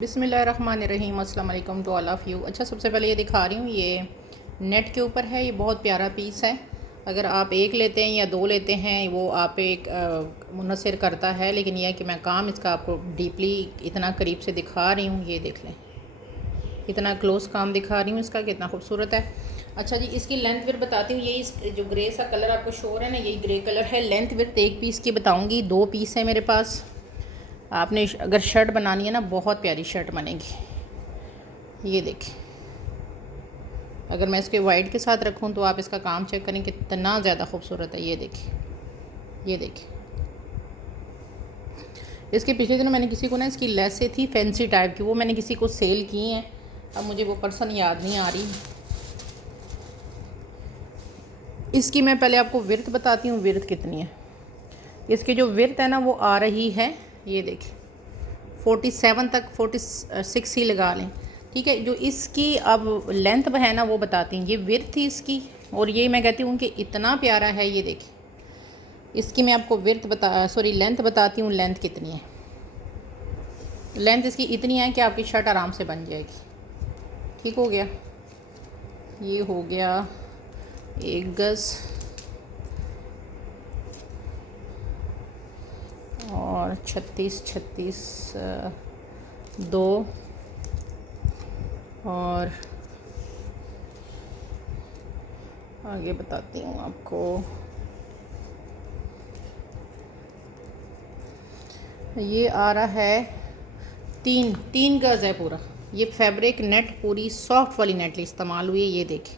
बिस्मिल्लाहिर्रहमानिर्रहीम। अस्सलाम वालेकुम टू ऑल ऑफ़ यू। अच्छा, सबसे पहले ये दिखा रही हूँ, ये नेट के ऊपर है। ये बहुत प्यारा पीस है। अगर आप एक लेते हैं या दो लेते हैं वो आप एक मुनसर करता है, लेकिन यह है कि मैं काम इसका आपको डीपली इतना करीब से दिखा रही हूँ। ये देख लें, इतना क्लोज़ काम दिखा रही हूँ इसका, कितना खूबसूरत है। अच्छा जी, इसकी लेंथ विड्थ बताती हूँ। यही इस जो ग्रे सा कलर आपको शो हो रहा है ना, यही ग्रे कलर है। लेंथ विड्थ एक पीस की बताऊँगी, दो पीस है मेरे पास। आपने अगर शर्ट बनानी है ना, बहुत प्यारी शर्ट बनेगी। ये देखिए, अगर मैं इसके वाइट के साथ रखूं तो आप इसका काम चेक करें कितना ज़्यादा खूबसूरत है। ये देखिए, ये देखिए। इसके पिछले दिनों मैंने किसी को ना, इसकी लेसें थी फैंसी टाइप की, वो मैंने किसी को सेल की हैं। अब मुझे वो पर्सन याद नहीं आ रही। इसकी मैं पहले आपको विर्थ बताती हूँ, विर्थ कितनी है। इसकी जो विर्थ है ना वो आ रही है, ये देखिए 47 तक, 46 ही लगा लें, ठीक है। जो इसकी अब लेंथ है ना वो बताती हैं। ये विर्थ थी इसकी, और ये मैं कहती हूँ कि इतना प्यारा है। ये देखिए, इसकी मैं आपको लेंथ बताती हूँ। लेंथ कितनी है? लेंथ इसकी इतनी है कि आपकी शर्ट आराम से बन जाएगी। ठीक हो गया, ये हो गया 1 गज़ और 36 2 और आगे बताती हूँ आपको। ये आ रहा है 3 गज़ है पूरा। ये फैब्रिक नेट पूरी सॉफ्ट वाली नेट इस्तेमाल हुई है। ये देखिए,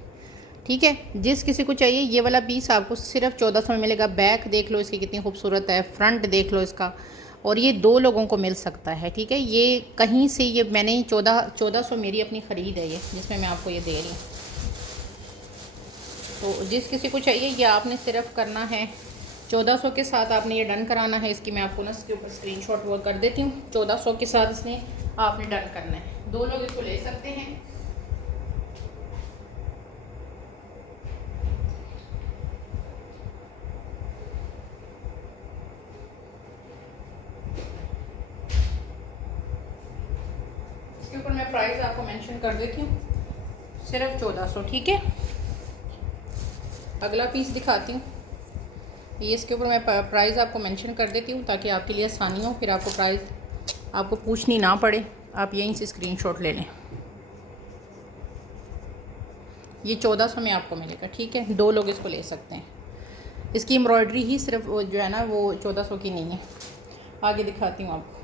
ठीक है। जिस किसी को चाहिए ये वाला पीस आपको सिर्फ 1400 में मिलेगा। बैक देख लो इसकी कितनी खूबसूरत है, फ्रंट देख लो इसका, और ये 2 लोगों को मिल सकता है, ठीक है। ये कहीं से, ये मैंने 1400 मेरी अपनी ख़रीद है ये, जिसमें मैं आपको ये दे रही हूँ। तो जिस किसी को चाहिए ये आपने सिर्फ करना है 1400 के साथ आपने ये डन कराना है। इसकी मैं आपको ना इसके ऊपर स्क्रीनशॉट वो कर देती हूँ। 1400 के साथ इसने आपने डन करना है। 2 लोग इसको ले सकते हैं। इसके ऊपर मैं प्राइस आपको मेंशन कर देती हूँ, सिर्फ 1400, ठीक है। अगला पीस दिखाती हूँ। ये इसके ऊपर मैं प्राइस आपको मेंशन कर देती हूँ ताकि आपके लिए आसानी हो, फिर आपको प्राइस आपको पूछनी ना पड़े, आप यहीं से स्क्रीनशॉट ले लें। ये 1400 में आपको मिलेगा, ठीक है। 2 लोग इसको ले सकते हैं। इसकी एम्ब्रॉयडरी ही सिर्फ जो है ना वो 1400 की नहीं है। आगे दिखाती हूँ आपको।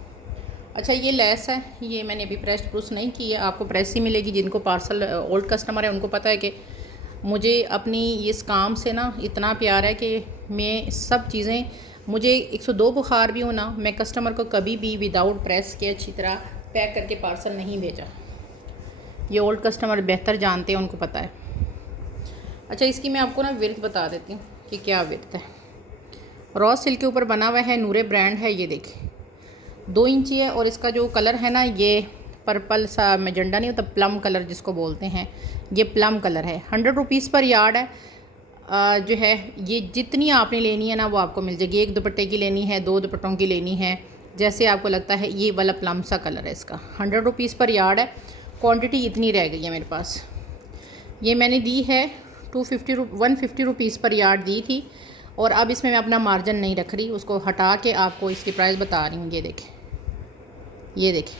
अच्छा, ये लेस है, ये मैंने अभी प्रेस प्रूस नहीं की है, आपको प्रेस ही मिलेगी। जिनको पार्सल ओल्ड कस्टमर है उनको पता है कि मुझे अपनी इस काम से ना इतना प्यार है कि मैं सब चीज़ें, मुझे 102 बुखार भी हो ना, मैं कस्टमर को कभी भी विदाउट प्रेस के अच्छी तरह पैक करके पार्सल नहीं भेजा। ये ओल्ड कस्टमर बेहतर जानते हैं, उनको पता है। अच्छा, इसकी मैं आपको ना विर्थ बता देती हूँ कि क्या विर्थ है। रॉ सिल्क के ऊपर बना हुआ है, नूरे ब्रांड है। ये देखिए 2 इंची है, और इसका जो कलर है ना, ये पर्पल सा मेजेंडा नहीं होता, प्लम कलर जिसको बोलते हैं, ये प्लम कलर है। 100 रुपीज़ पर यार्ड है। जो है ये जितनी आपने लेनी है ना वो आपको मिल जाएगी। 1 दुपट्टे की लेनी है, 2 दुपट्टों की लेनी है, जैसे आपको लगता है। ये वाला प्लम सा कलर है इसका। 100 रुपीज़ पर यार्ड है। क्वांटिटी इतनी रह गई है मेरे पास। ये मैंने दी है 150 रुपीज़ पर यार्ड दी थी, और अब इसमें मैं अपना मार्जिन नहीं रख रही, उसको हटा के आपको इसकी प्राइस बता रही हूँ। ये देखें, ये देखिए,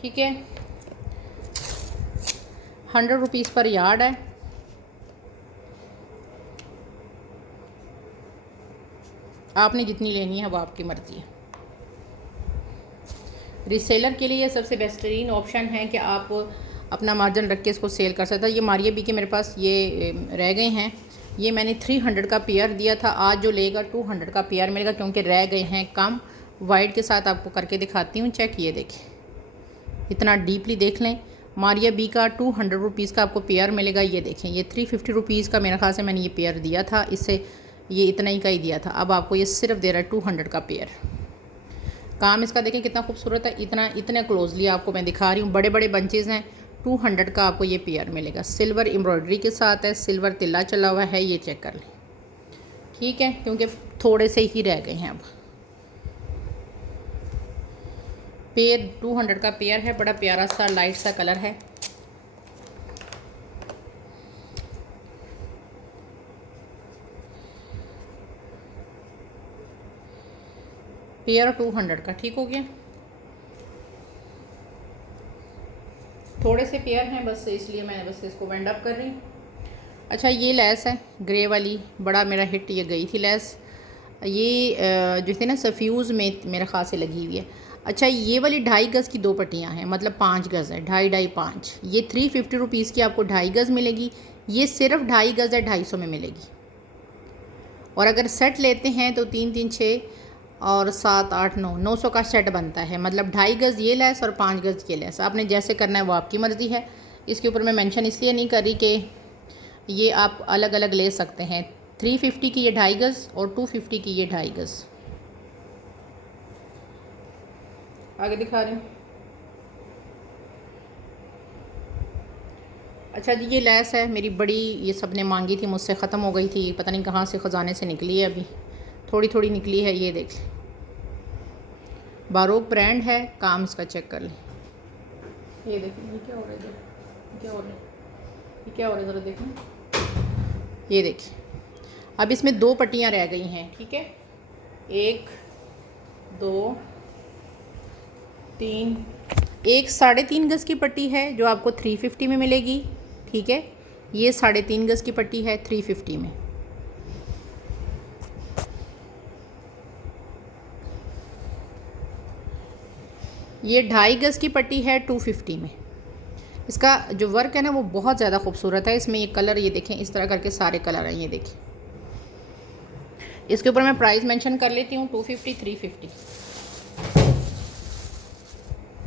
ठीक है। 100 रुपीज़ पर यार्ड है। आपने जितनी लेनी है वो आपकी मर्ज़ी है। रीसेलर के लिए सबसे बेहतरीन ऑप्शन है कि आप अपना मार्जिन रख के इसको सेल कर सकते हैं। ये मारिया बी के मेरे पास ये रह गए हैं। ये मैंने 300 का पेयर दिया था, आज जो लेगा 200 का पेयर मिलेगा, क्योंकि रह गए हैं कम। वाइट के साथ आपको करके दिखाती हूँ चेक। ये देखिए, इतना डीपली देख लें। मारिया बी का 200 रुपीज़ का आपको पेयर मिलेगा। ये देखें, ये 350 रुपीज़ का मेरे ख्याल से मैंने ये पेयर दिया था, इससे ये इतना ही का ही दिया था। अब आपको ये सिर्फ दे रहा है 200 का पेयर। काम इसका देखें कितना खूबसूरत है। इतने क्लोजली आपको मैं दिखा रही हूँ। बड़े बड़े बंचेज़ हैं। 200 का आपको ये पेयर मिलेगा। सिल्वर एम्ब्रॉयडरी के साथ है, सिल्वर तिल्ला चला हुआ है। ये चेक कर लें, ठीक है, क्योंकि थोड़े से ही रह गए हैं अब। पेयर 200 का पेयर है, बड़ा प्यारा सा लाइट सा कलर है। पेयर 200 का, ठीक हो गया। थोड़े से पेयर हैं बस, इसलिए मैं बस इसको वेंड अप कर रही हूँ। अच्छा ये लेस है ग्रे वाली, बड़ा मेरा हिट ये गई थी लेस। ये जो थी ना सफ्यूज़ में मेरे ख़ास से लगी हुई है। अच्छा ये वाली 2.5 गज़ की 2 पट्टियाँ हैं, मतलब 5 गज़ है, 2.5 5। ये 350 रुपीज़ की आपको 2.5 गज़ मिलेगी। ये सिर्फ 2.5 गज़ है 250 में मिलेगी। और अगर सेट लेते हैं तो 3 3 6 और 7 8 9 900 का सेट बनता है, मतलब 2.5 गज़ ये लेस और 5 गज़ ये लेस। आपने जैसे करना है वो आपकी मर्ज़ी है। इसके ऊपर मैं मेंशन इसलिए नहीं कर रही कि ये आप अलग अलग ले सकते हैं। 350 की ये 2.5 गज़ और 250 की ये 2.5 गज़। आगे दिखा रही हूँ। अच्छा जी ये लेस है मेरी बड़ी, ये सब ने मांगी थी मुझसे, ख़त्म हो गई थी, पता नहीं कहाँ से ख़जाने से निकली है, अभी थोड़ी थोड़ी निकली है। ये देख लें, बारोक ब्रांड है, काम इसका चेक कर लें। ये देखिए, ये क्या हो रहा है, क्या हो रहा है, ये क्या हो रहा है, ज़रा देखें। ये देखिए, अब इसमें 2 पट्टियाँ रह गई हैं, ठीक है। 1 2 3, एक 3.5 गज़ की पट्टी है जो आपको 350 में मिलेगी, ठीक है। ये 3.5 गज़ की पट्टी है 350 में। ये 2.5 गज़ की पट्टी है 250 में। इसका जो वर्क है ना वो बहुत ज़्यादा खूबसूरत है। इसमें ये कलर, ये देखें, इस तरह करके सारे कलर हैं, ये देखें। इसके ऊपर मैं प्राइस मेंशन कर लेती हूँ, 250 350,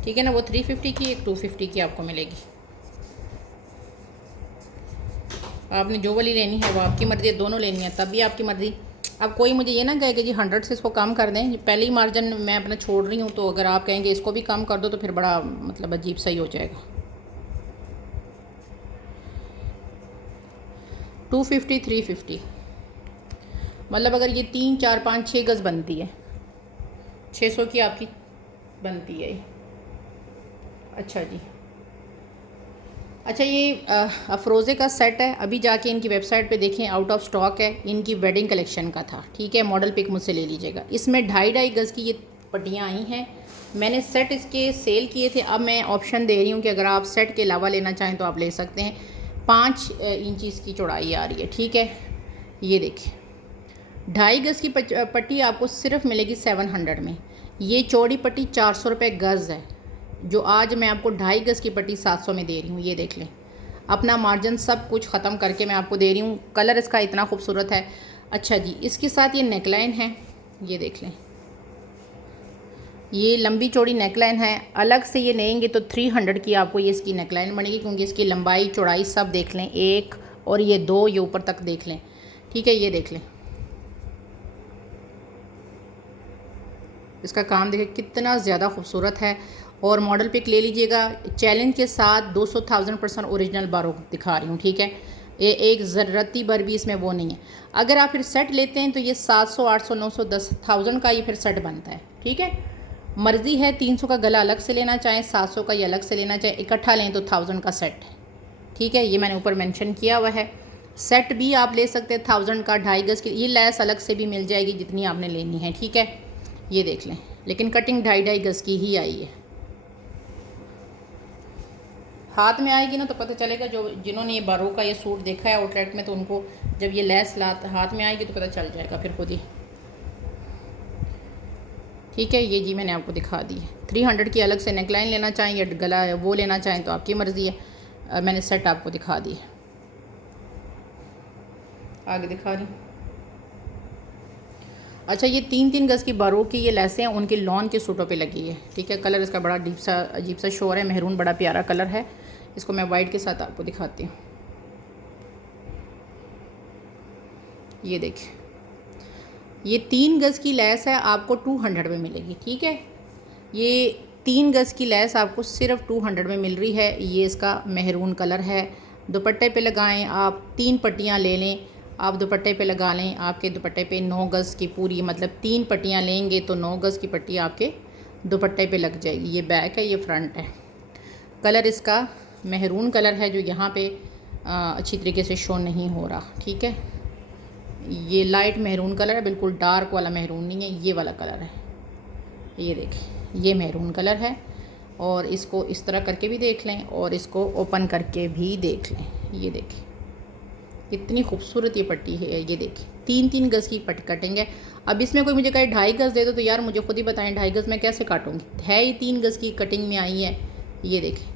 ठीक है ना। वो 350 की, एक 250 की आपको मिलेगी। आपने जो वाली लेनी है वो आपकी मर्ज़ी है, दोनों लेनी है तब भी आपकी मर्ज़ी। अब कोई मुझे ये ना कहे कि जी 100 से इसको कम कर दें, पहले ही मार्जिन मैं अपना छोड़ रही हूँ, तो अगर आप कहेंगे इसको भी कम कर दो तो फिर बड़ा मतलब अजीब सा ही हो जाएगा। 250 350, मतलब अगर ये 3 4 5 6 गज़ बनती है, 600 की आपकी बनती है ये। अच्छा जी, अच्छा ये अफरोज़े का सेट है, अभी जाके इनकी वेबसाइट पे देखें, आउट ऑफ स्टॉक है। इनकी वेडिंग कलेक्शन का था, ठीक है। मॉडल पिक मुझसे ले लीजिएगा। इसमें 2.5 गज़ की ये पट्टियाँ आई हैं। मैंने सेट इसके सेल किए थे, अब मैं ऑप्शन दे रही हूँ कि अगर आप सेट के अलावा लेना चाहें तो आप ले सकते हैं। 5 इंच इसकी चौड़ाई आ रही है, ठीक है। ये देखिए, 2.5 गज़ की पट्टी आपको सिर्फ मिलेगी 700 में। ये चौड़ी पट्टी 400 रुपये गज़ है, जो आज मैं आपको 2.5 गज़ की पट्टी 700 में दे रही हूँ। ये देख लें, अपना मार्जिन सब कुछ ख़त्म करके मैं आपको दे रही हूँ। कलर इसका इतना खूबसूरत है। अच्छा जी, इसके साथ ये नेकलाइन है, ये देख लें, ये लंबी चौड़ी नेकलाइन है। अलग से ये लेंगे तो 300 की आपको ये इसकी नेकलाइन बनेगी, क्योंकि इसकी लंबाई चौड़ाई सब देख लें, 1 और ये 2, ये ऊपर तक देख लें, ठीक है। ये देख लें, इसका काम देखें कितना ज़्यादा खूबसूरत है। और मॉडल पिक ले लीजिएगा, चैलेंज के साथ 200,000% ओरिजिनल बारोक दिखा रही हूँ, ठीक है। ये एक ज़र्रती भर भी इसमें वो नहीं है। अगर आप फिर सेट लेते हैं तो ये 700 800 900 10,000 का ये फिर सेट बनता है, ठीक है। मर्ज़ी है 300 का गला अलग से लेना चाहें, 700 का ये अलग से लेना चाहें, इकट्ठा लें तो 1000 का सेट है, ठीक है। ये मैंने ऊपर मेंशन किया हुआ है। सेट भी आप ले सकते हैं 1000 का, 2.5 गज़ की। ये लेस अलग से भी मिल जाएगी जितनी आपने लेनी है, ठीक है। ये देख लें, लेकिन कटिंग 2.5 गज़ की ही आई है। हाथ में आएगी ना तो पता चलेगा, जो जिन्होंने ये बारोक का ये सूट देखा है आउटलेट में, तो उनको जब ये लेस हाथ में आएगी तो पता चल जाएगा फिर खुद ही, ठीक है। ये जी मैंने आपको दिखा दी है। 300 की अलग से नेकलाइन लेना चाहें या गला वो लेना चाहें तो आपकी मर्ज़ी है। मैंने सेट आपको दिखा दी है, आगे दिखा रही। अच्छा ये 3 3 गज़ की बारोक की ये लेसें हैं, उनके लॉन के सूटों पे लगी है, ठीक है। कलर इसका बड़ा डीप सा अजीब सा शोर है, मेहरून बड़ा प्यारा कलर है। इसको मैं वाइट के साथ आपको दिखाती हूँ। ये देखिए, ये 3 गज़ की लेस है, आपको 200 में मिलेगी, ठीक है। ये 3 गज़ की लेस आपको सिर्फ 200 में मिल रही है। ये इसका मेहरून कलर है। दुपट्टे पे लगाएं आप, 3 पट्टियाँ ले लें आप, दुपट्टे पे लगा लें। आपके दुपट्टे पे 9 गज़ की पूरी, मतलब 3 पट्टियाँ लेंगे तो 9 गज़ की पट्टी आपके दुपट्टे पे लग जाएगी। ये बैक है, ये फ्रंट है। कलर इसका मेहरून कलर है जो यहाँ पे अच्छी तरीके से शो नहीं हो रहा, ठीक है। ये लाइट मेहरून कलर है, बिल्कुल डार्क वाला मेहरून नहीं है, ये वाला कलर है। ये देखिए, ये मेहरून कलर है। और इसको इस तरह करके भी देख लें और इसको ओपन करके भी देख लें। ये देखिए कितनी खूबसूरत ये पट्टी है। ये देखिए 3-3 गज़ की पट कटिंग है। अब इसमें कोई मुझे कहे 2.5 गज़ दे दो, तो यार मुझे खुद ही बताएं 2.5 गज़ मैं कैसे काटूँगी। है ही 3 गज़ की कटिंग में आई है। ये देखिए,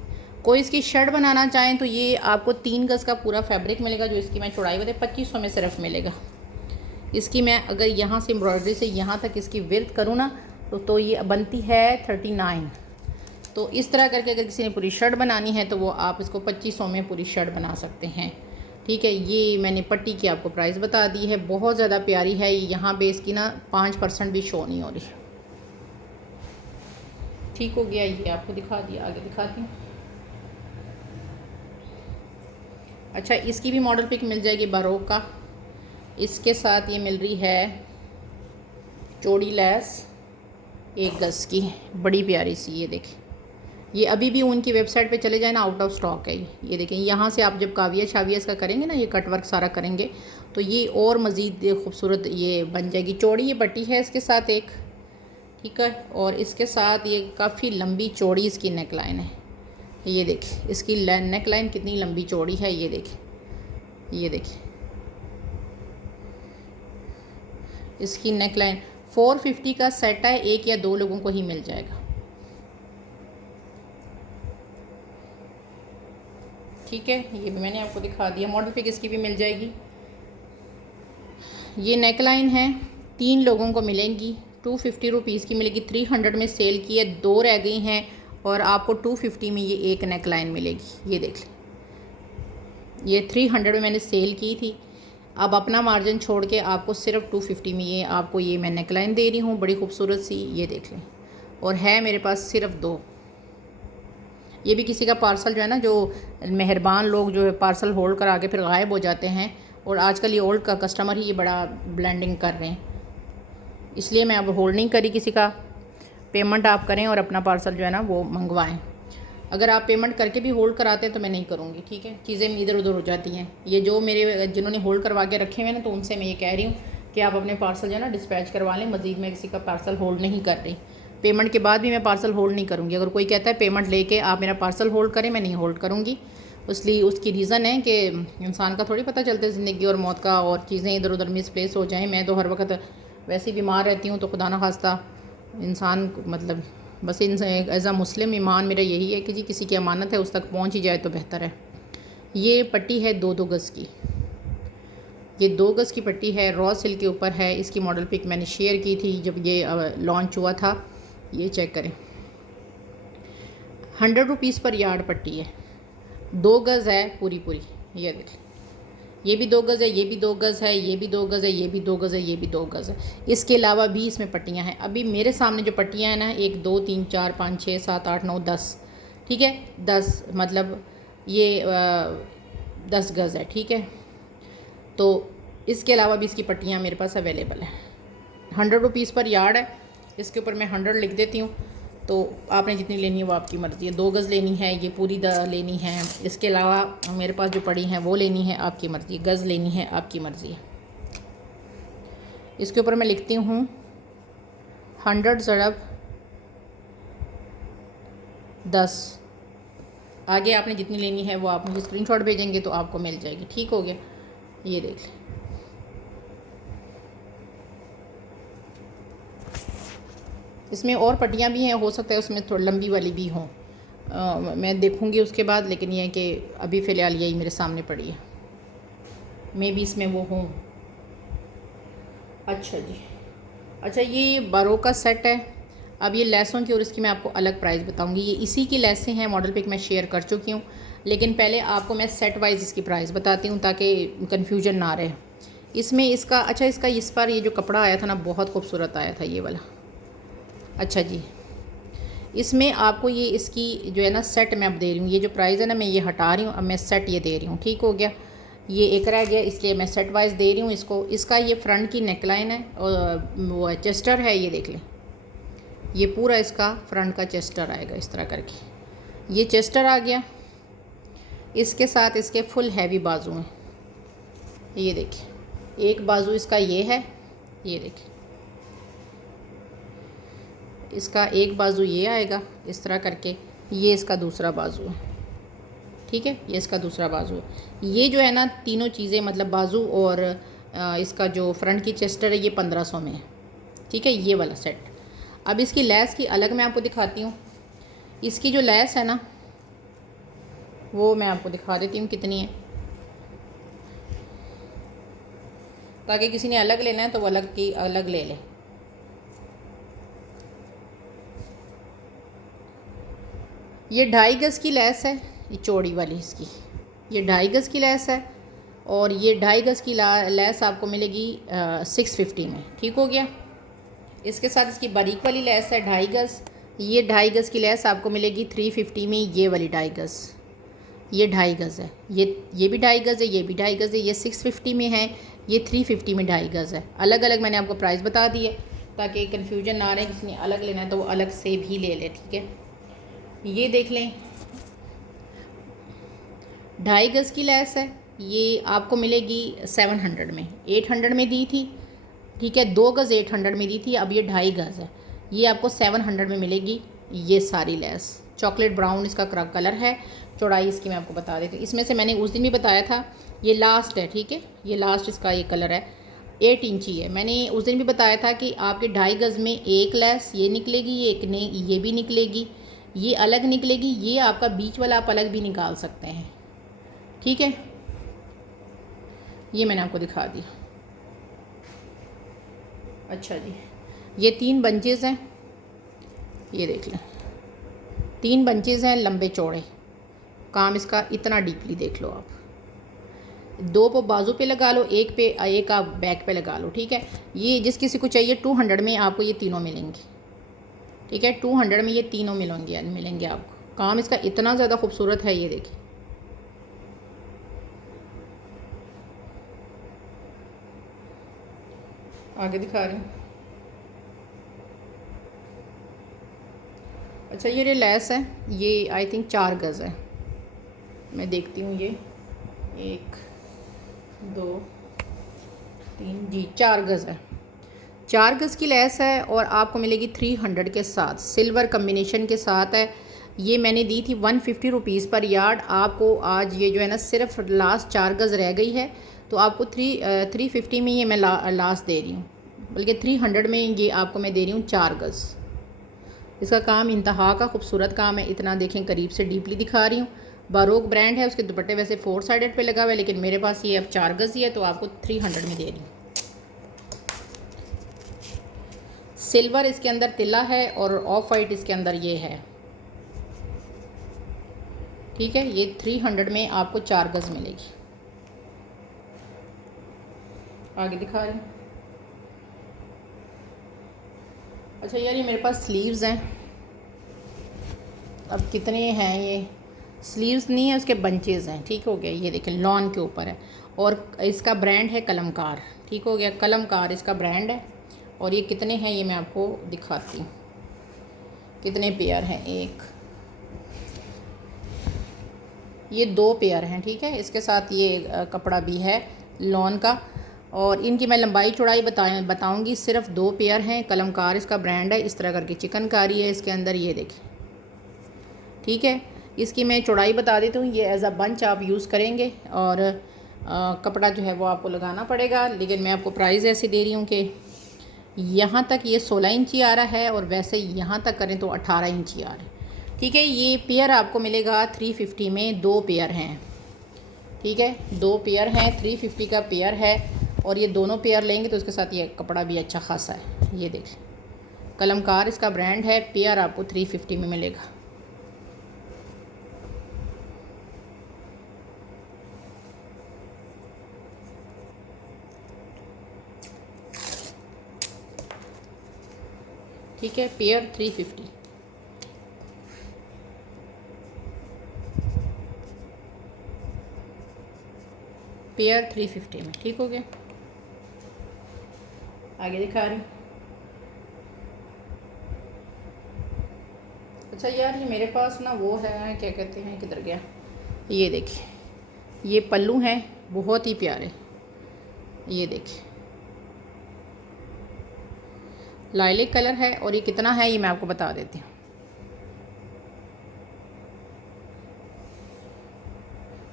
कोई इसकी शर्ट बनाना चाहें तो ये आपको 3 गज़ का पूरा फैब्रिक मिलेगा, जो इसकी मैं चौड़ाई बता 2500 में सिर्फ मिलेगा। इसकी मैं अगर यहाँ से एम्ब्रॉयडरी से यहाँ तक इसकी विर्थ करूँ ना तो ये बनती है 39। तो इस तरह करके अगर किसी ने पूरी शर्ट बनानी है तो वो आप इसको 2500 में पूरी शर्ट बना सकते हैं, ठीक है। ये मैंने पट्टी की आपको प्राइस बता दी है। बहुत ज़्यादा प्यारी है। यहाँ पे इसकी ना 5% भी शो नहीं हो रही। ठीक हो गया, ये आपको दिखा दिया। आगे दिखाती हूँ। अच्छा, इसकी भी मॉडल पिक मिल जाएगी बारोक का। इसके साथ ये मिल रही है चौड़ी लैस 1 गज़ की, बड़ी प्यारी सी। ये देखिए, ये अभी भी उनकी वेबसाइट पे चले जाए ना, आउट ऑफ स्टॉक है ये देखें। यहाँ से आप जब काविया शाविया इसका करेंगे ना, ये कट वर्क सारा करेंगे तो ये और मज़ीद खूबसूरत ये बन जाएगी। चौड़ी ये पट्टी है इसके साथ एक, ठीक है। और इसके साथ ये काफ़ी लंबी चौड़ी इसकी नेक लाइन है। ये देखिए इसकी नेक लाइन कितनी लंबी चौड़ी है। ये देखिए, ये देखिए इसकी नेक लाइन 450 का सेट है। 1 या 2 लोगों को ही मिल जाएगा, ठीक है। ये भी मैंने आपको दिखा दिया। मॉडल पिक इसकी भी मिल जाएगी। ये नेक लाइन है, 3 लोगों को मिलेंगी। 250 रुपीज़ की मिलेगी। 300 में सेल की है, 2 रह गई हैं और आपको 250 में ये एक नेक लाइन मिलेगी। ये देख लें, ये 300 में मैंने सेल की थी। अब अपना मार्जिन छोड़ के आपको सिर्फ 250 में ये आपको ये मैं नेक लाइन दे रही हूँ, बड़ी खूबसूरत सी। ये देख लें। और है मेरे पास सिर्फ 2। ये भी किसी का पार्सल जो है ना, जो मेहरबान लोग जो है पार्सल होल्ड करा के फिर गायब हो जाते हैं, और आजकल ये ओल्ड का कस्टमर ही ये बड़ा ब्लेंडिंग कर रहे हैं, इसलिए मैं अब होल्ड नहीं करी किसी का। पेमेंट आप करें और अपना पार्सल जो है ना वो मंगवाएं। अगर आप पेमेंट करके भी होल्ड कराते हैं तो मैं नहीं करूँगी, ठीक है। चीज़ें इधर उधर हो जाती हैं। ये जो मेरे जिन्होंने होल्ड करवा के रखे हुए हैं ना, तो उनसे मैं ये कह रही हूँ कि आप अपने पार्सल जो है ना डिस्पैच करवा लें। मज़ीद मैं किसी का पार्सल होल्ड नहीं कर रही। पेमेंट के बाद भी मैं पार्सल होल्ड नहीं करूँगी। अगर कोई कहता है पेमेंट लेके आप मेरा पार्सल होल्ड करें, मैं नहीं होल्ड करूँगी। इसलिए उसकी रीज़न है कि इंसान का थोड़ी पता चलता है ज़िंदगी और मौत का, और चीज़ें इधर उधर मिसप्लेस हो जाएँ। मैं तो हर वक्त वैसे ही बीमार रहती हूँ, तो खुदा ना खास्ता इंसान मतलब बस एज़ अ मुस्लिम ईमान मेरा यही है कि जी किसी की अमानत है उस तक पहुँच ही जाए तो बेहतर है। ये पट्टी है 2-2 गज़ की। ये 2 गज़ की पट्टी है, रॉ सिल्क के ऊपर है। इसकी मॉडल पिक मैंने शेयर की थी जब ये लॉन्च हुआ था। ये चेक करें, 100 रुपीज़ पर यार्ड पट्टी है। 2 गज़ है पूरी। ये देखें, ये भी 2 गज़ है, ये भी 2 गज़ है, ये भी 2 गज़ है, ये भी 2 गज़ है, ये भी 2 गज़ है। इसके अलावा भी इसमें पट्टियाँ हैं। अभी मेरे सामने जो पट्टियाँ हैं ना, 1 2 3 4 5 6 7 8 9 10, ठीक है। 10 मतलब ये 10 गज़ है, ठीक है। तो इसके अलावा भी इसकी पट्टियाँ मेरे पास अवेलेबल हैं। 100 रुपीज़ पर यार्ड है। इसके ऊपर मैं 100 लिख देती हूँ, तो आपने जितनी लेनी है वो आपकी मर्ज़ी है। 2 गज़ लेनी है, ये पूरी लेनी है। इसके अलावा मेरे पास जो पड़ी हैं वो लेनी है, आपकी मर्ज़ी। गज़ लेनी है, आपकी मर्ज़ी है। इसके ऊपर मैं लिखती हूँ 100 ज़रब 10। आगे आपने जितनी लेनी है वो आप मुझे स्क्रीनशॉट भेजेंगे तो आपको मिल जाएगी, ठीक हो गया। ये देख लें, इसमें और पट्टियाँ भी हैं, हो सकता है उसमें थोड़ी लंबी वाली भी हों। मैं देखूँगी उसके बाद, लेकिन यह है कि अभी फ़िलहाल यही मेरे सामने पड़ी है। मे भी इसमें वो हों। अच्छा जी, अच्छा ये बारोक का सेट है। अब ये लेसों की और इसकी मैं आपको अलग प्राइस बताऊँगी। ये इसी की लेसें हैं, मॉडल पिक मैं शेयर कर चुकी हूँ, लेकिन पहले आपको मैं सेट वाइज इसकी प्राइस बताती हूँ ताकि कन्फ्यूजन ना रहे। इसमें इसका अच्छा इसका इस पर ये जो कपड़ा आया था ना, बहुत खूबसूरत आया था ये वाला। अच्छा जी, इसमें आपको ये इसकी जो है ना सेट मैं अब दे रही हूँ। ये जो प्राइस है ना मैं ये हटा रही हूँ, अब मैं सेट ये दे रही हूँ, ठीक हो गया। ये एक रह गया, इसलिए मैं सेट वाइज दे रही हूँ इसको। इसका ये फ्रंट की नेकलाइन है और वो चेस्टर है, ये देख लें। ये पूरा इसका फ्रंट का चेस्टर आएगा इस तरह करके। ये चेस्टर आ गया, इसके साथ इसके फुल हैवी बाजू हैं। ये देखिए, एक बाजू इसका ये है, ये देखिए इसका एक बाजू ये आएगा इस तरह करके, ये इसका दूसरा बाजू है। ठीक है, ये इसका दूसरा बाजू है। ये जो है ना तीनों चीज़ें मतलब बाजू और इसका जो फ्रंट की चेस्टर है ये 1500 में है। ठीक है, ये वाला सेट। अब इसकी लेस की अलग मैं आपको दिखाती हूँ। इसकी जो लेस है ना वो मैं आपको दिखा देती हूँ कितनी है, ताकि किसी ने अलग लेना है तो वो अलग की अलग ले ले। ये 2.5 गज़ की लेस है, ये चौड़ी वाली इसकी, ये 2.5 गज़ की लेस है और ये 2.5 गज़ की लेस आपको मिलेगी 650 में। ठीक हो गया। इसके साथ इसकी बारीक वाली लेस है 2.5 गज़, ये 2.5 गज़ की लेस आपको मिलेगी 350 में। ये वाली 2.5 गज़, ये 2.5 गज़ है, ये भी 2.5 गज़ है, ये भी 2.5 गज़ है, ये 650 में है, ये 350 में 2.5 गज़ है। अलग अलग मैंने आपको प्राइस बता दिए ताकि कन्फ्यूजन ना रहे, किसी ने अलग लेना है तो वो अलग से भी ले ले। ठीक है, ये देख लें 2.5 गज़ की लेस है, ये आपको मिलेगी 700 में, 800 में दी थी। ठीक है, 2 गज़ 800 में दी थी, अब ये 2.5 गज़ है, ये आपको 700 में मिलेगी। ये सारी लेस चॉकलेट ब्राउन इसका कलर है। चौड़ाई इसकी मैं आपको बता देती हूँ, इसमें से मैंने उस दिन भी बताया था, ये लास्ट है। ठीक है, ये लास्ट इसका ये कलर है, 8 इंची है। मैंने उस दिन भी बताया था कि आपके 2.5 गज़ में एक लेस ये निकलेगी, ये एक नहीं ये भी निकलेगी, ये अलग निकलेगी, ये आपका बीच वाला आप अलग भी निकाल सकते हैं। ठीक है, ये मैंने आपको दिखा दिया। अच्छा जी, ये 3 बंचेज़ हैं, ये देख लें 3 बंचेज़ हैं लंबे चौड़े। काम इसका इतना डीपली देख लो आप, 2 को बाजू पे लगा लो, एक पे एक आप बैक पे लगा लो। ठीक है, ये जिस किसी को चाहिए 200 में आपको ये तीनों मिलेंगे। ठीक है, 200 में ये तीनों मिलेंगे आपको। काम इसका इतना ज़्यादा खूबसूरत है, ये देखिए। आगे दिखा रही हूँ। अच्छा, ये लेस है, ये आई थिंक 4 गज़ है, मैं देखती हूँ। ये 1 2 3 जी 4 गज़ है, 4 गज़ की लेस है और आपको मिलेगी 300 के साथ, सिल्वर कम्बिनेशन के साथ है। ये मैंने दी थी 150 रुपीज़ पर यार्ड। आपको आज ये जो है ना सिर्फ लास्ट 4 गज़ रह गई है, तो आपको 350 में ये मैं लास्ट दे रही हूँ, बल्कि 300 में ये आपको मैं दे रही हूँ 4 गज़। इसका काम इंतहा का खूबसूरत काम है, इतना देखें करीब से डीपली दिखा रही हूँ। बारोक ब्रांड है, उसके दुपट्टे वैसे 4 साइडेड पे लगा हुआ है, लेकिन मेरे पास ये अब 4 गज़ ही है तो आपको 300 में दे रही हूँ। सिल्वर इसके अंदर तिला है और ऑफ वाइट इसके अंदर ये है। ठीक है, ये 300 में आपको 4 गज़ मिलेगी। आगे दिखा रही हूँ। अच्छा यार, ये मेरे पास स्लीव्स हैं, अब कितने हैं, ये स्लीव्स नहीं है, उसके बंचेज़ हैं। ठीक हो गया, ये देखें लॉन के ऊपर है और इसका ब्रांड है कलमकार। ठीक हो गया, कलमकार इसका ब्रांड है। और ये कितने हैं ये मैं आपको दिखाती हूँ, कितने पेयर हैं। ये 2 पेयर हैं। ठीक है, इसके साथ ये कपड़ा भी है लॉन का, और इनकी मैं लंबाई चौड़ाई बताऊंगी। सिर्फ 2 पेयर हैं, कलमकार इसका ब्रांड है। इस तरह करके चिकनकारी है इसके अंदर, ये देखिए। ठीक है, इसकी मैं चौड़ाई बता देती हूँ। ये एज अ बंच आप यूज़ करेंगे और कपड़ा जो है वो आपको लगाना पड़ेगा, लेकिन मैं आपको प्राइस ऐसे दे रही हूँ कि यहाँ तक ये 16 इंची आ रहा है और वैसे यहाँ तक करें तो 18 इंची आ रहा है। ठीक है, ये पेयर आपको मिलेगा 350 में, 2 पेयर हैं। ठीक है, 2 पेयर हैं, 350 का पेयर है। और ये दोनों पेयर लेंगे तो उसके साथ ये कपड़ा भी अच्छा खासा है। ये देखें, कलमकार इसका ब्रांड है, पेयर आपको 350 में मिलेगा। ठीक है, पेयर 350। पेयर 350 में। ठीक हो गया, आगे दिखा रही हूँ। अच्छा यार, ये मेरे पास ना वो है, क्या कहते हैं, किधर गया, ये देखिए, ये पल्लू हैं बहुत ही प्यारे। ये देखिए लाइलिक कलर है, और ये कितना है ये मैं आपको बता देती हूँ।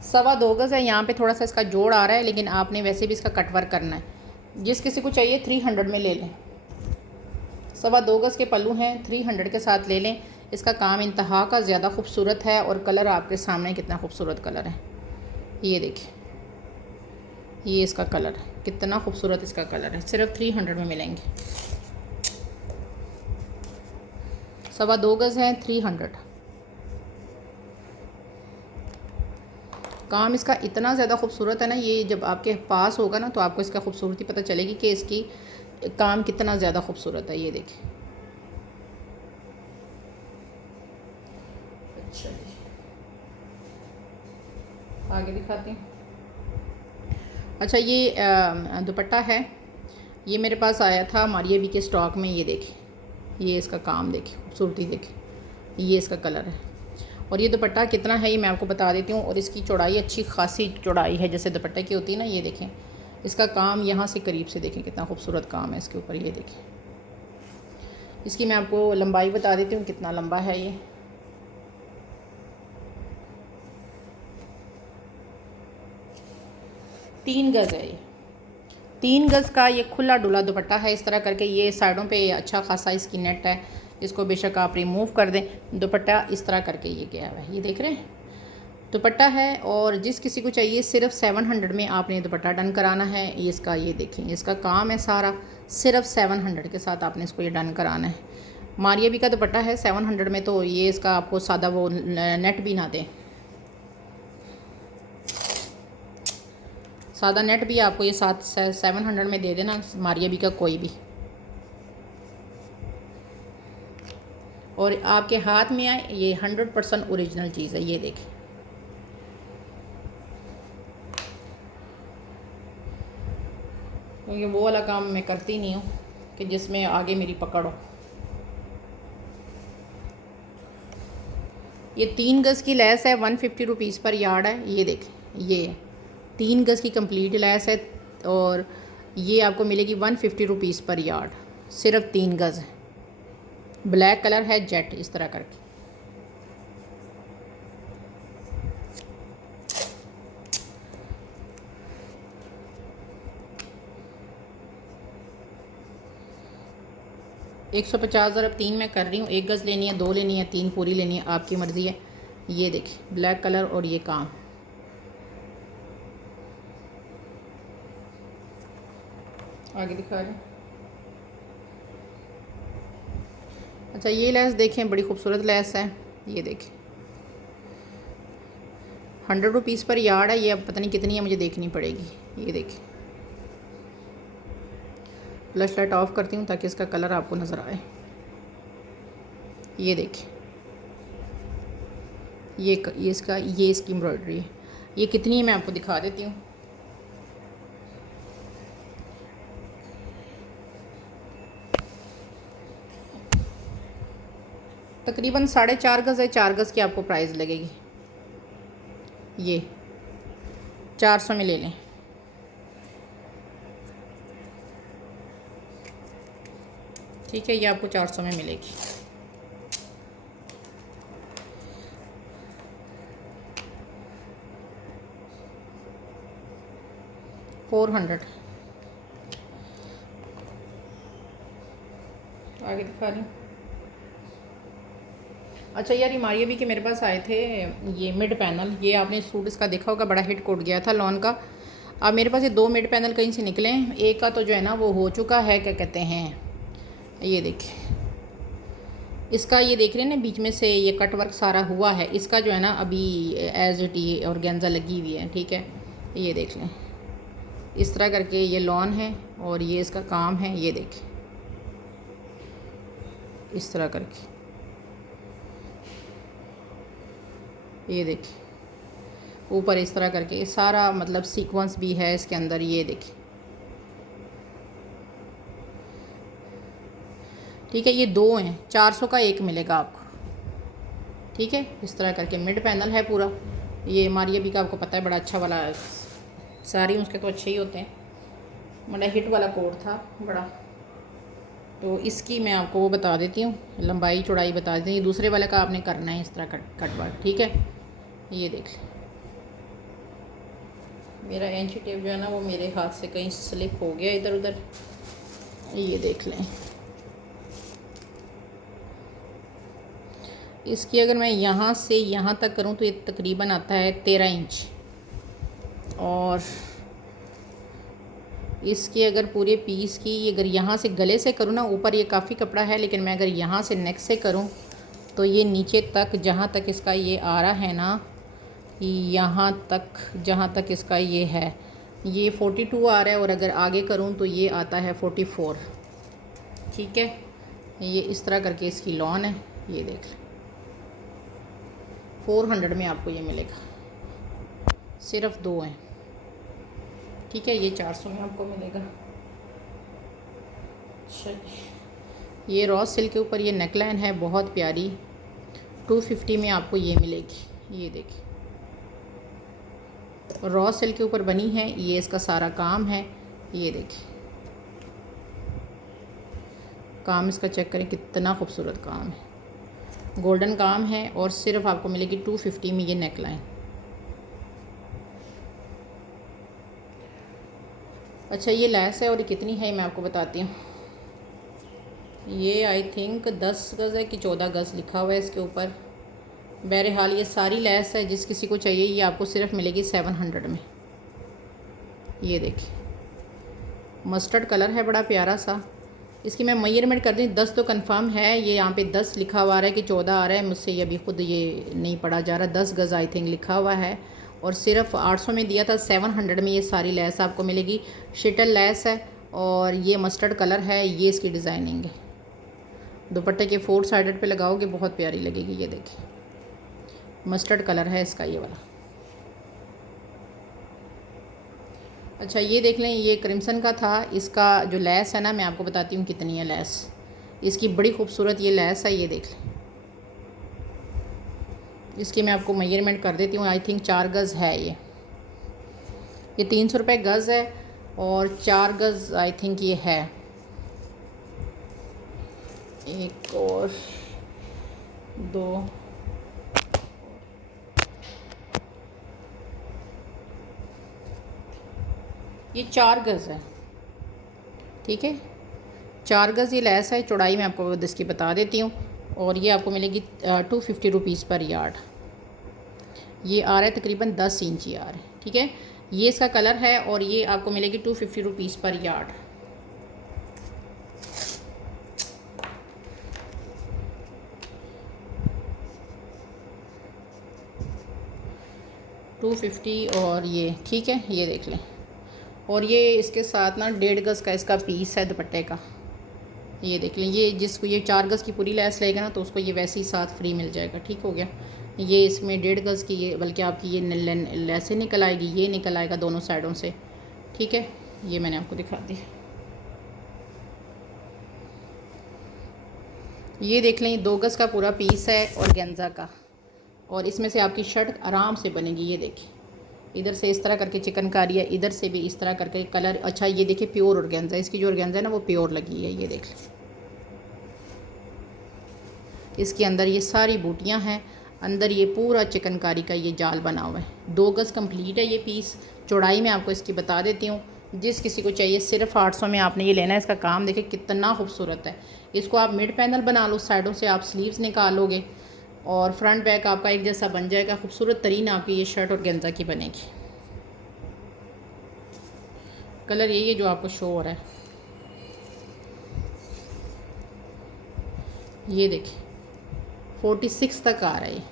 सवा 2 गज़ है। यहाँ पे थोड़ा सा इसका जोड़ आ रहा है, लेकिन आपने वैसे भी इसका कट वर्क करना है। जिस किसी को चाहिए 300 में ले लें। सवा 2 गज़ के पल्लू हैं, 300 के साथ ले लें। इसका काम इंतहा का ज़्यादा खूबसूरत है, और कलर आपके सामने कितना खूबसूरत कलर है। ये देखिए, ये इसका कलर है, कितना खूबसूरत इसका कलर है। सिर्फ 300 में मिलेंगे। सवा 2 गज़ है, 300। काम इसका इतना ज़्यादा खूबसूरत है ना, ये जब आपके पास होगा ना तो आपको इसका खूबसूरती पता चलेगी कि इसकी काम कितना ज़्यादा खूबसूरत है। ये देखिए। अच्छा जी, आगे दिखाती हूँ। अच्छा, ये दुपट्टा है, ये मेरे पास आया था मारिया बी के स्टॉक में। ये देखिए, ये इसका काम देखिए, खूबसूरती देखिए, ये इसका कलर है। और ये दुपट्टा कितना है ये मैं आपको बता देती हूँ। और इसकी चौड़ाई अच्छी खासी चौड़ाई है, जैसे दुपट्टे की होती है ना। ये देखें इसका काम, यहाँ से करीब से देखें कितना खूबसूरत काम है इसके ऊपर। ये देखें, इसकी मैं आपको लंबाई बता देती हूँ कितना लंबा है ये। तीन गज़ है ये। 3 गज़ का ये खुला डुला दुपट्टा है। इस तरह करके ये साइडों पे अच्छा खासा इसकी नेट है। इसको बेशक आप रिमूव कर दें। दुपट्टा इस तरह करके ये गया हुआ है, ये देख रहे हैं दुपट्टा है। और जिस किसी को चाहिए सिर्फ 700 में आपने दुपट्टा डन कराना है। ये इसका, ये देखें इसका काम है सारा, सिर्फ 700 के साथ आपने इसको ये डन कराना है। मारिया बी का दुपट्टा है 700 में, तो ये इसका आपको सादा वो नेट भी ना दें, सादा नेट भी आपको ये 700 में दे देना, मारिया बी का कोई भी। और आपके हाथ में आए, ये 100% ओरिजिनल चीज़ है। ये देखें, क्योंकि वो वाला काम मैं करती नहीं हूँ कि जिसमें आगे मेरी पकड़ हो। ये 3 गज़ की लैस है, 150 रुपीज़ पर यार्ड है। ये देखें, ये 3 गज़ की कंप्लीट लैस है, और ये आपको मिलेगी 150 रुपीज़ पर यार्ड। सिर्फ 3 गज़ है। ब्लैक कलर है, जेट इस तरह करके। $150 ज़रब 3 मैं कर रही हूँ। 1 गज़ लेनी है, 2 लेनी है, 3 पूरी लेनी है, आपकी मर्ज़ी है। ये देखिए ब्लैक कलर और ये काम। आगे दिखा रहे हैं। अच्छा, ये लेस देखें, बड़ी खूबसूरत लेस है। ये देखें 100 रुपीज़ पर यार्ड है। ये अब पता नहीं कितनी है, मुझे देखनी पड़ेगी। ये देखें, फ्लैश लाइट ऑफ करती हूँ ताकि इसका कलर आपको नज़र आए। ये देखिए, ये इसकी एम्ब्रॉयडरी है। ये कितनी है मैं आपको दिखा देती हूँ। तकरीबन 4.5 गज़ है। 4 गज़ की आपको प्राइस लगेगी। ये 400 में ले लें। ठीक है, ये आपको 400 में मिलेगी। $400। आगे दिखा रही हूँ। अच्छा यार, ये मारिया बी के मेरे पास आए थे, ये मिड पैनल। ये आपने सूट इसका देखा होगा, बड़ा हिट कोट गया था लॉन का। अब मेरे पास ये 2 मिड पैनल कहीं से निकले हैं। एक का तो जो है ना वो हो चुका है, क्या कहते हैं, ये देखिए इसका, ये देख रहे हैं ना बीच में से ये कट वर्क सारा हुआ है। इसका जो है ना अभी एज इट ही ऑर्गेन्जा लगी हुई है। ठीक है, ये देख लें इस तरह करके ये लॉन है, और ये इसका काम है। ये देखें इस तरह करके, ये देखिए ऊपर इस तरह करके सारा मतलब सीक्वेंस भी है इसके अंदर। ये देखिए, ठीक है, ये 2 हैं। 400 का एक मिलेगा आपको। ठीक है। इस तरह करके मिड पैनल है पूरा। ये मारिया भी का आपको पता है बड़ा अच्छा वाला, सारी उसके तो अच्छे ही होते हैं, बड़ा हिट वाला कोट था बड़ा। तो इसकी मैं आपको वो बता देती हूँ, लंबाई चौड़ाई बता देती हूँ। दूसरे वाले का आपने करना है इस तरह कटवर्क, ठीक है। ये देख लें, मेरा एंची टेप जो है ना वो मेरे हाथ से कहीं स्लिप हो गया इधर उधर। ये देख लें, इसकी अगर मैं यहाँ से यहाँ तक करूँ तो ये तकरीबन आता है 13 इंच। और इसकी अगर पूरे पीस की अगर यहाँ से गले से करूँ ना, ऊपर ये काफ़ी कपड़ा है, लेकिन मैं अगर यहाँ से नेक से करूँ तो ये नीचे तक जहाँ तक इसका ये आ रहा है ना, यहाँ तक जहाँ तक इसका ये है, ये 42 आ रहा है। और अगर आगे करूँ तो ये आता है 44, ठीक है। ये इस तरह करके इसकी लॉन है, ये देख लें। 400 में आपको ये मिलेगा, सिर्फ 2 हैं, ठीक है। ये 400 में आपको मिलेगा। चलिए, ये रॉ सिल्क के ऊपर ये नेकलाइन है बहुत प्यारी, 250 में आपको ये मिलेगी। ये देखिए, रॉ सिल्क के ऊपर बनी है, ये इसका सारा काम है। ये देखिए, काम इसका चेक करें, कितना खूबसूरत काम है, गोल्डन काम है। और सिर्फ आपको मिलेगी 250 में ये नेकलाइन। अच्छा, ये लैस है और ये कितनी है मैं आपको बताती हूँ। ये आई थिंक 10 गज़ है कि 14 गज़ लिखा हुआ है इसके ऊपर। बहरहाल ये सारी लैस है, जिस किसी को चाहिए ये आपको सिर्फ मिलेगी 700 में। ये देखिए, मस्टर्ड कलर है बड़ा प्यारा सा। इसकी मैं मेजरमेंट कर दी, 10 तो कंफर्म है। ये यहाँ पे 10 लिखा हुआ है कि 14 आ रहा है, मुझसे ये अभी ख़ुद ये नहीं पढ़ा जा रहा। 10 गज़ आई थिंक लिखा हुआ है। और सिर्फ 800 में दिया था, 700 में ये सारी लैस आपको मिलेगी। शिटल लैस है और ये मस्टर्ड कलर है, ये इसकी डिज़ाइनिंग है। दुपट्टे के 4 साइडेड पे लगाओगे बहुत प्यारी लगेगी। ये देखिए, मस्टर्ड कलर है इसका ये वाला। अच्छा, ये देख लें, ये क्रिम्सन का था। इसका जो लैस है ना, मैं आपको बताती हूँ कितनी है लैस इसकी, बड़ी खूबसूरत ये लैस है। ये देख लें, इसकी मैं आपको मेजरमेंट कर देती हूँ। आई थिंक 4 गज़ है ये 300 रुपये गज़ है। और 4 गज़ आई थिंक ये है। एक और 2, ये 4 गज़ है, ठीक है। 4 गज़ ये लैस है। चौड़ाई मैं आपको इसकी बता देती हूँ। और ये आपको मिलेगी 250 रुपीज़ पर यार्ड। ये आ रहा है तकरीबन 10 इंच यार, ठीक है। ये इसका कलर है और ये आपको मिलेगी 250 रुपीज़ पर यार्ड। और ये ठीक है, ये देख लें। और ये इसके साथ ना 1.5 गज़ का इसका पीस है दुपट्टे का। ये देख लें, ये जिसको ये 4 गज़ की पूरी लैस लेगा ना तो उसको ये वैसे ही साथ फ्री मिल जाएगा, ठीक हो गया। ये इसमें 1.5 गज़ की, ये बल्कि आपकी ये लैसे निकल आएगी, ये निकल आएगा दोनों साइडों से, ठीक है। ये मैंने आपको दिखा दी। ये देख लें, 2 गज़ का पूरा पीस है और गेंजा का। और इसमें से आपकी शर्ट आराम से बनेगी। ये देखिए, इधर से इस तरह करके चिकनकारी है, इधर से भी इस तरह करके कलर। अच्छा, ये देखिए प्योर ऑर्गेन्जा, इसकी जो ऑर्गेन्जा है ना वो प्योर लगी है। ये देख लें, इसके अंदर ये सारी बूटियां हैं, अंदर ये पूरा चिकनकारी का ये जाल बना हुआ है। 2 गज़ कंप्लीट है ये पीस। चौड़ाई मैं आपको इसकी बता देती हूँ, जिस किसी को चाहिए सिर्फ 800 में आपने ये लेना है। इसका काम देखिए कितना खूबसूरत है। इसको आप मिड पैनल बना लो, साइडों से आप स्लीव्स निकालोगे और फ्रंट बैक आपका एक जैसा बन जाएगा। खूबसूरत तरीन आपकी ये शर्ट और गेंजा की बनेगी। कलर यही है जो आपको शो हो रहा है। ये देखिए 46 तक आ रहा है।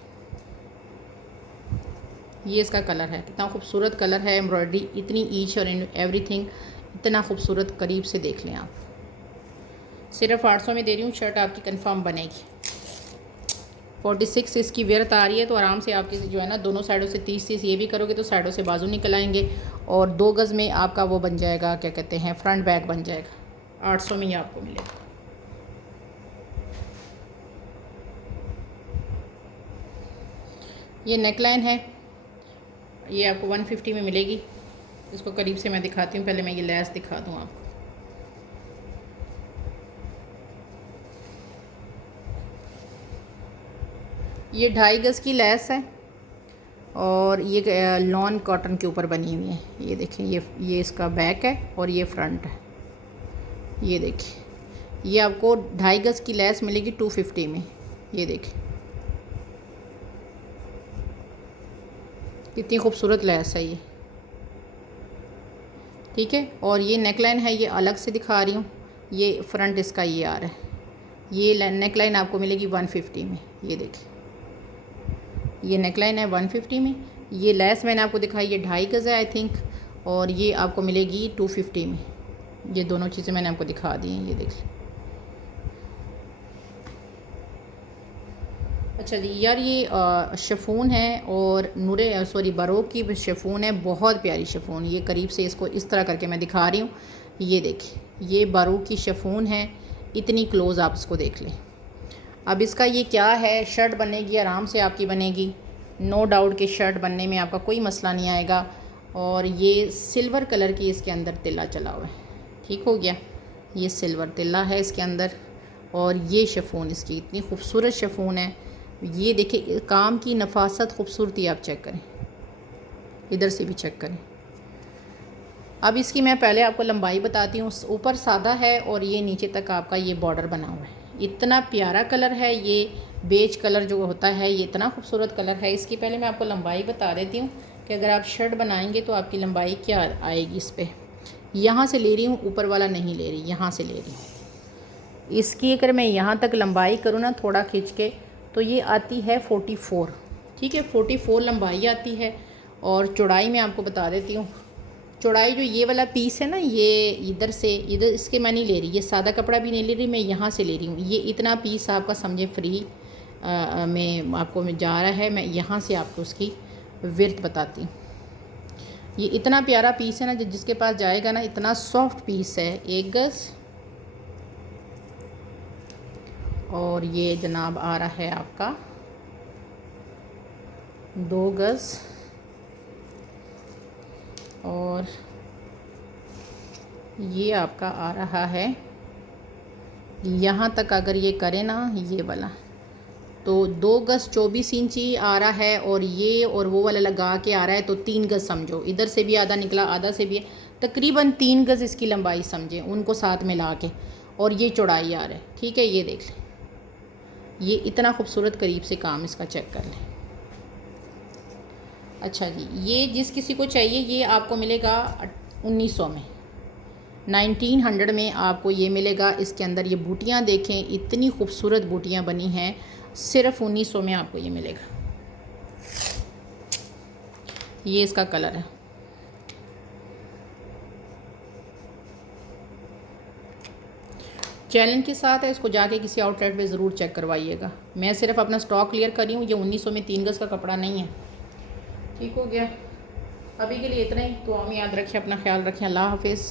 ये इसका कलर है, कितना खूबसूरत कलर है। एम्ब्रॉयडरी इतनी ईच और एवरीथिंग इतना खूबसूरत, करीब से देख लें आप। सिर्फ 800 में दे रही हूँ, शर्ट आपकी कंफर्म बनेगी। 46 इसकी वेयरत आ रही है, तो आराम से आपकी जो है ना दोनों साइडों से 30 ये भी करोगे तो साइडों से बाजू निकल आएंगे। और 2 गज़ में आपका वो बन जाएगा, क्या कहते हैं, फ्रंट बैक बन जाएगा। 800 में ही आपको मिलेगा। ये नेकलाइन है, ये आपको 150 में मिलेगी। इसको करीब से मैं दिखाती हूँ, पहले मैं ये लेस दिखा दूँ आपको। ये 2.5 गज़ की लेस है और ये लॉन कॉटन के ऊपर बनी हुई है। ये देखिए, ये इसका बैक है और ये फ्रंट है। ये देखिए, ये आपको 2.5 गज़ की लेस मिलेगी 250 में। ये देखिए कितनी खूबसूरत लेस है ये, ठीक है। और ये नेकलाइन है, ये अलग से दिखा रही हूँ। ये फ्रंट इसका ये आ रहा है। ये नेकलाइन आपको मिलेगी 150 में। ये देखिए, ये नेकलाइन है 150 में। ये लेस मैंने आपको दिखाई, ये 2.5 गज़ है आई थिंक, और ये आपको मिलेगी 250 में। ये दोनों चीज़ें मैंने आपको दिखा दी हैं, ये देख लें। अच्छा जी यार, ये शिफॉन है और बारोक की शिफॉन है, बहुत प्यारी शिफॉन। ये करीब से इसको इस तरह करके मैं दिखा रही हूँ। ये देखिए, ये बारोक की शिफॉन है, इतनी क्लोज़ आप इसको देख लें। अब इसका ये क्या है, शर्ट बनेगी, आराम से आपकी बनेगी, नो डाउट कि शर्ट बनने में आपका कोई मसला नहीं आएगा। और ये सिल्वर कलर की इसके अंदर तिल्ला चला हुआ है, ठीक हो गया। ये सिल्वर तिल्ला है इसके अंदर, और ये शिफॉन इसकी इतनी खूबसूरत शिफॉन है। ये देखिए काम की नफासत, खूबसूरती आप चेक करें, इधर से भी चेक करें। अब इसकी मैं पहले आपको लंबाई बताती हूँ। ऊपर सादा है और ये नीचे तक आपका ये बॉर्डर बना हुआ है। इतना प्यारा कलर है ये, बेज कलर जो होता है, ये इतना खूबसूरत कलर है। इसकी पहले मैं आपको लंबाई बता देती हूँ कि अगर आप शर्ट बनाएंगे तो आपकी लंबाई क्या आएगी। इस पर यहाँ से ले रही हूँ, ऊपर वाला नहीं ले रही, यहाँ से ले रही हूँ। इसकी अगर मैं यहाँ तक लंबाई करूँ ना थोड़ा खींच के, तो ये आती है 44, ठीक है, 44 लंबाई आती है। और चौड़ाई मैं आपको बता देती हूँ। चौड़ाई जो ये वाला पीस है ना, ये इधर से इधर, इसके मैं नहीं ले रही, ये सादा कपड़ा भी नहीं ले रही, मैं यहाँ से ले रही हूँ। ये इतना पीस आपका समझे फ्री में आपको जा रहा है। मैं यहाँ से आपको उसकी विर्थ बताती हूँ। ये इतना प्यारा पीस है ना, जिसके पास जाएगा ना, इतना सॉफ्ट पीस है। 1 गज़ और ये जनाब आ रहा है आपका 2 गज़, और ये आपका आ रहा है यहाँ तक। अगर ये करे ना ये वाला, तो 2 गज़ 24 इंची आ रहा है, और ये और वो वाला लगा के आ रहा है तो 3 गज़ समझो। इधर से भी आधा निकला, आधा से भी, तकरीबन 3 गज़ इसकी लंबाई समझे, उनको साथ मिला के। और ये चौड़ाई आ रहा है, ठीक है। ये देख लें, ये इतना खूबसूरत करीब से काम इसका चेक कर लें। अच्छा जी, ये जिस किसी को चाहिए ये आपको मिलेगा 1900 में, 1900 में आपको ये मिलेगा। इसके अंदर ये बूटियाँ देखें, इतनी खूबसूरत बूटियाँ बनी हैं, सिर्फ 1900 में आपको ये मिलेगा। ये इसका कलर है। चैलेंज के साथ है, इसको जाके किसी आउटलेट पे ज़रूर चेक करवाइएगा। मैं सिर्फ अपना स्टॉक क्लियर कर रही हूँ। ये 1900 में 3 गज़ का कपड़ा नहीं है, ठीक हो गया। अभी के लिए इतना ही। तो हम याद रखें, अपना ख्याल रखें। अल्लाह हाफिज़।